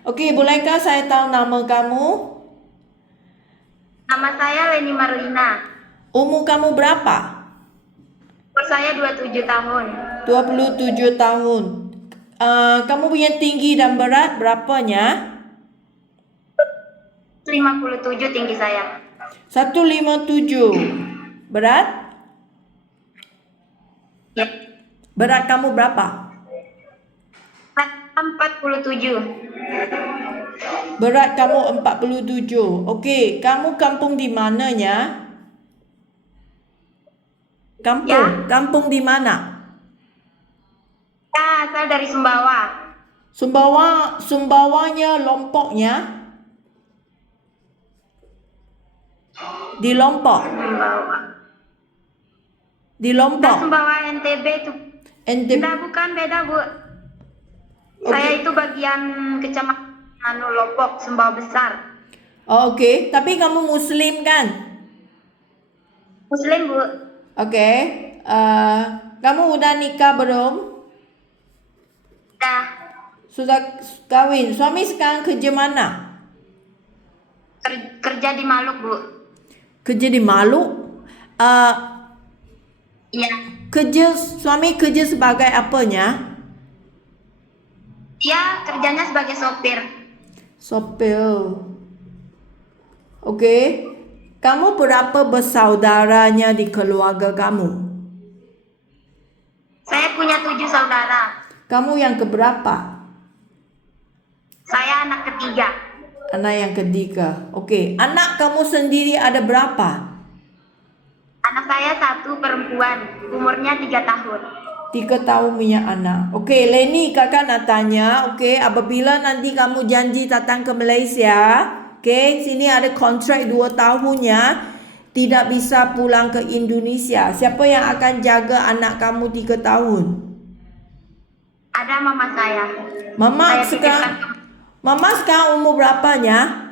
Okey, bolehkah saya tahu nama kamu? Nama saya Leni Marlina. Umur kamu berapa? Umur saya 27 tahun. 27 tahun. Kamu punya tinggi dan berat berapanya? 57 tinggi saya. 157. Berat? Ya. Berat kamu berapa? 47. Berat kamu 47. Okey, kamu kampung di mananya? Ya. Kampung di mana? Ya, saya dari Sumbawa. Sumbawanya Lompoknya? Di Lompok. Sumbawa. Di Nah, Lompok. Sumbawa NTB itu. Enggak, bukan, beda, Bu. Saya Okey. itu bagian kecamatan Lompok, Sumbawa Besar. Okey, tapi kamu Muslim kan? Muslim, Bu. Okey. Kamu udah nikah belum? Dah. Sudah kawin. Suami sekarang kerja mana? Kerja di Maluk, Bu. Kerja di Maluku. Iya. Suami kerja sebagai apanya? Dia kerjanya sebagai sopir. Sopir. Okey. Kamu berapa bersaudaranya di keluarga kamu? Saya punya 7 saudara. Kamu yang keberapa? Saya anak ketiga. Anak yang ketiga. Okey. Anak kamu sendiri ada berapa? Anak saya 1 perempuan, umurnya 3 tahun. 3 tahun punya anak. Okey, Leni, kakak nak tanya. Okey, apabila nanti kamu janji datang ke Malaysia, okey, sini ada kontrak 2 tahunnya, tidak bisa pulang ke Indonesia. Siapa yang akan jaga anak kamu 3 tahun? Ada mama saya. Mama sekarang umur berapanya?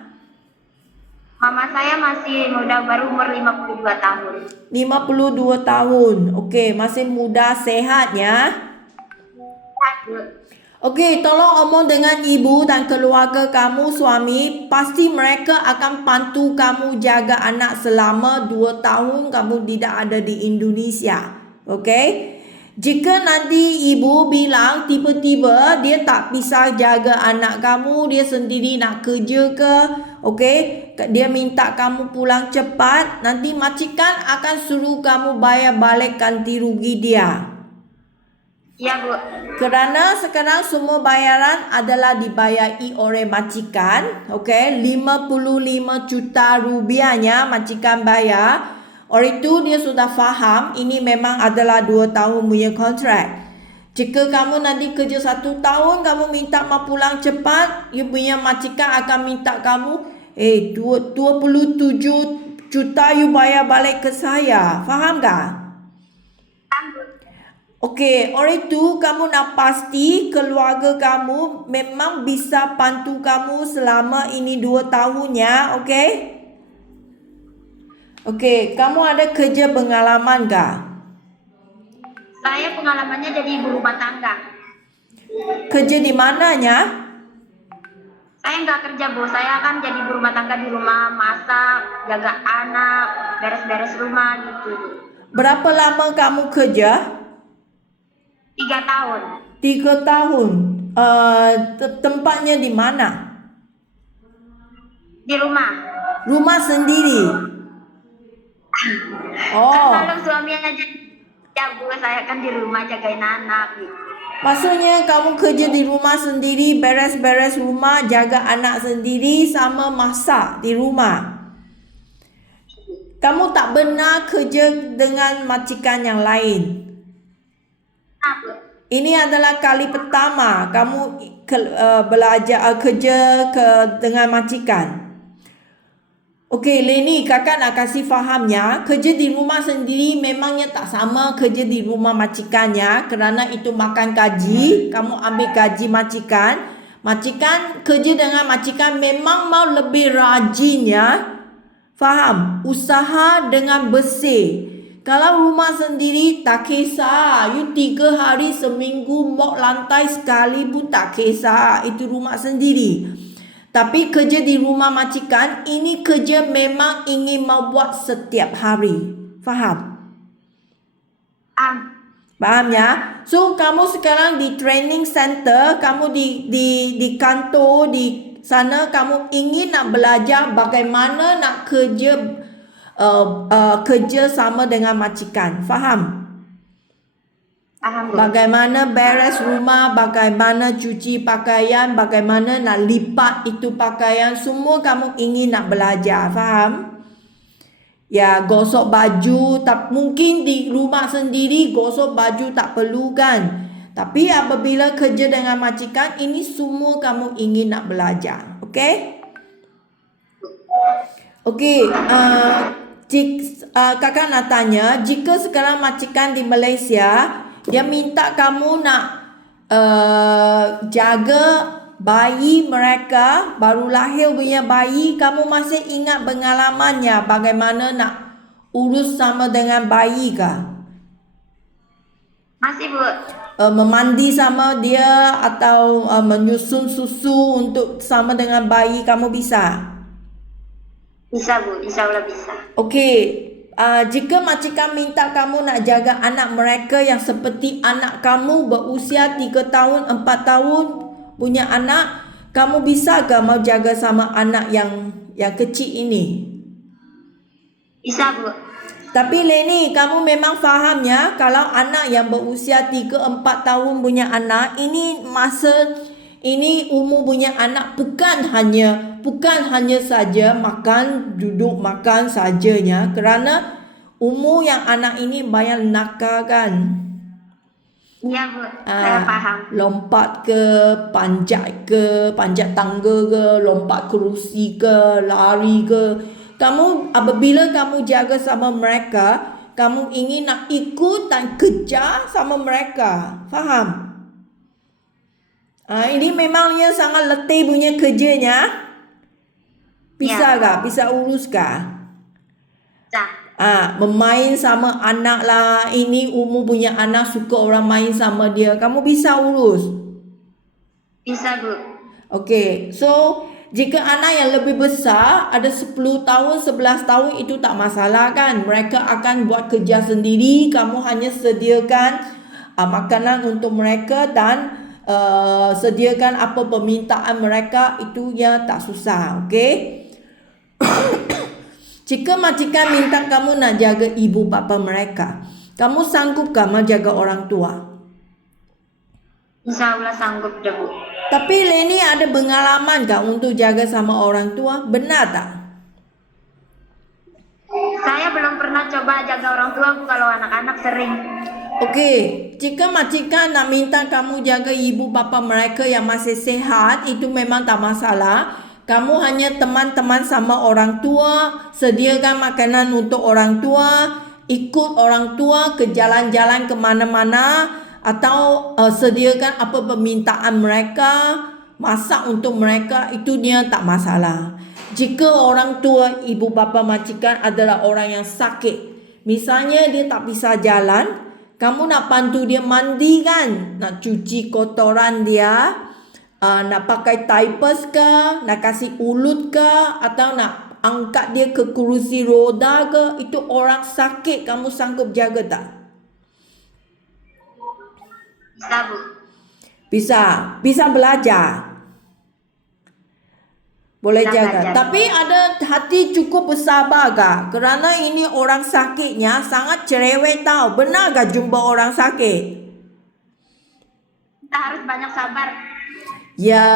Mama saya masih muda, baru umur 52 tahun. 52 tahun. Okey, masih muda, sehat ya. Okey, tolong omong dengan ibu dan keluarga kamu, suami. Pasti mereka akan bantu kamu jaga anak selama 2 tahun kamu tidak ada di Indonesia. Okey? Jika nanti ibu bilang tiba-tiba dia tak bisa jaga anak kamu, dia sendiri nak kerja ke, okey? Dia minta kamu pulang cepat, nanti majikan akan suruh kamu bayar balik ganti rugi dia. Iya, Bu. Kerana sekarang semua bayaran adalah dibayari oleh majikan, okey, 55 juta rupiahnya majikan bayar. Oleh itu dia sudah faham ini memang adalah 2 tahun punya kontrak. Jika kamu nanti kerja 1 tahun, kamu minta mau pulang cepat, you punya majikan akan minta kamu 27 juta you bayar balik ke saya. Faham tak? Okey, oleh itu kamu nak pasti keluarga kamu memang bisa bantu kamu selama ini 2 tahunnya, okey? Okey, kamu ada kerja pengalaman kah? Saya pengalamannya jadi ibu rumah tangga. Kerja di mananya? Saya nggak kerja, Bu. Saya kan jadi ibu rumah tangga di rumah, masak, jaga anak, beres-beres rumah gitu. Berapa lama kamu kerja? 3 tahun. 3 tahun. Tempatnya di mana? Di rumah. Rumah sendiri. Kan malam suami aja ya, Bu. Saya kan di rumah jagain anak gitu. Maksudnya kamu kerja di rumah sendiri, beres-beres rumah, jaga anak sendiri sama masak di rumah. Kamu tak pernah kerja dengan majikan yang lain. Ini adalah kali pertama kamu belajar kerja dengan majikan. Okey, Leni, kakak nak kasih fahamnya, kerja di rumah sendiri memangnya tak sama kerja di rumah majikannya, kerana itu makan gaji, kamu ambil gaji majikan. Majikan kerja dengan majikan memang mau lebih rajin ya. Faham? Usaha dengan bersih. Kalau rumah sendiri tak kisah. You 3 hari seminggu mop lantai sekali pun tak kisah. Itu rumah sendiri. Tapi kerja di rumah majikan, ini kerja memang ingin mau buat setiap hari. Faham? Faham ya? So, kamu sekarang di training center, kamu di kantor, di sana kamu ingin nak belajar bagaimana nak kerja sama dengan majikan. Faham? Paham, Bu. Bagaimana beres rumah, bagaimana cuci pakaian, bagaimana nak lipat itu pakaian, semua kamu ingin nak belajar. Faham? Ya, gosok baju, tak mungkin di rumah sendiri gosok baju tak perlu kan. Tapi apabila kerja dengan majikan, ini semua kamu ingin nak belajar. Okey? Okey, kakak nak tanya, jika sekarang majikan di Malaysia, dia minta kamu nak jaga bayi mereka, baru lahir punya bayi, kamu masih ingat pengalamannya bagaimana nak urus sama dengan bayi kah? Masih, Bu. Memandi sama dia atau menyusun susu untuk sama dengan bayi, kamu bisa? Bisa, Bu. Insya Allah bisa. Okey, jika majikan minta kamu nak jaga anak mereka yang seperti anak kamu berusia 3 tahun, 4 tahun punya anak, kamu bisa ke mau jaga sama anak yang kecil ini? Bisa, Bu. Tapi Leni, kamu memang faham ya, kalau anak yang berusia 3, 4 tahun punya anak, ini umur punya anak bukan hanya saja makan, duduk makan sajanya, kerana umur yang anak ini banyak nakal kan. Iya, Bu. Saya paham. Lompat ke, panjat tangga ke, lompat kerusi ke, lari ke. Apabila kamu jaga sama mereka, kamu ingin nak ikut dan kejar sama mereka. Faham? Ini memangnya sangat letih punya kerjanya. Bisa kah? Bisa urus kah? Bisa. Memain sama anak lah. Ini umur punya anak suka orang main sama dia. Kamu bisa urus? Bisa, Bu. Okey. So, jika anak yang lebih besar, ada 10 tahun, 11 tahun, itu tak masalah kan. Mereka akan buat kerja sendiri. Kamu hanya sediakan makanan untuk mereka dan sediakan apa permintaan mereka, itu ya tak susah. Okey? Jika majikan minta kamu nak jaga ibu bapa mereka, kamu sanggupkah menjaga orang tua? Insya Allah sanggup, Bu. Tapi Leni ada pengalaman kah untuk jaga sama orang tua? Benar tak? Saya belum pernah coba jaga orang tua, Bu. Kalau anak-anak sering. Okey, jika majikan nak minta kamu jaga ibu bapa mereka yang masih sehat, itu memang tak masalah. Kamu hanya teman-teman sama orang tua, sediakan makanan untuk orang tua, ikut orang tua ke jalan-jalan ke mana-mana, atau sediakan apa permintaan mereka, masak untuk mereka, itu dia tak masalah. Jika orang tua, ibu bapa majikan adalah orang yang sakit, misalnya dia tak bisa jalan, kamu nak bantu dia mandi kan, nak cuci kotoran dia, nak pakai diapers ke, nak kasih ulut ke, atau nak angkat dia ke kerusi roda ke, itu orang sakit, kamu sanggup jaga tak? Bisa, Bu. Bisa belajar. Boleh Bisa jaga. belajar. Tapi ada hati cukup bersabar kah? Kerana ini orang sakitnya sangat cerewet tau. Benar kah jumpa orang sakit? Kita harus banyak sabar. Ya,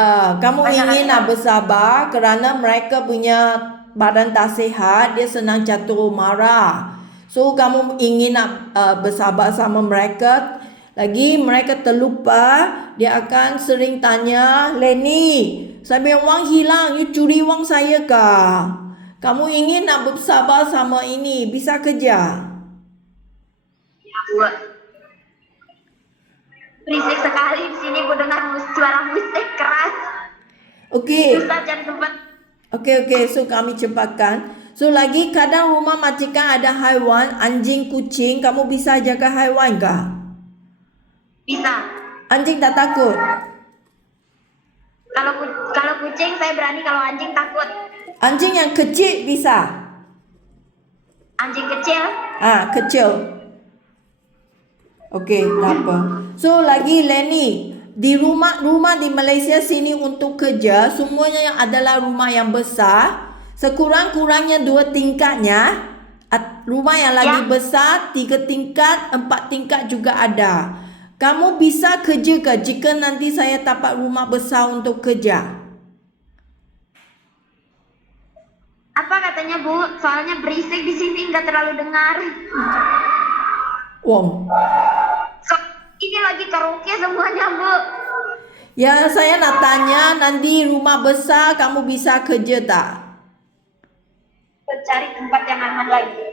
kamu ingin nak bersabar kerana mereka punya badan tak sihat, dia senang jatuh marah. So, kamu ingin nak bersabar sama mereka. Lagi mereka terlupa, dia akan sering tanya, Leni, saya wang hilang, you curi wang saya kah? Kamu ingin nak bersabar sama ini, bisa kerja? Ya, Bu. Berisik sekali di sini, Bu, dengar suara musik keras. Okey. Susah cari tempat. Okey, so kami cepatkan. So lagi kadang rumah majikan ada haiwan, anjing, kucing, kamu bisa jaga haiwan kah? Bisa. Anjing tak takut? Kalau kucing saya berani, kalau anjing takut. Anjing yang kecil bisa? Anjing kecil? Kecil. Okey, tak apa. So lagi Lenny, di rumah di Malaysia sini untuk kerja, semuanya yang adalah rumah yang besar, sekurang-kurangnya 2 tingkatnya. Rumah yang lagi besar 3 tingkat, 4 tingkat juga ada. Kamu bisa kerja ke jika nanti saya dapat rumah besar untuk kerja? Apa katanya Bu? Soalnya berisik di sini, nggak terlalu dengar. Wow. So, ini lagi karaoke semuanya Bu. Ya, saya nak tanya nanti rumah besar kamu bisa kerja tak? Cari tempat yang aman lagi.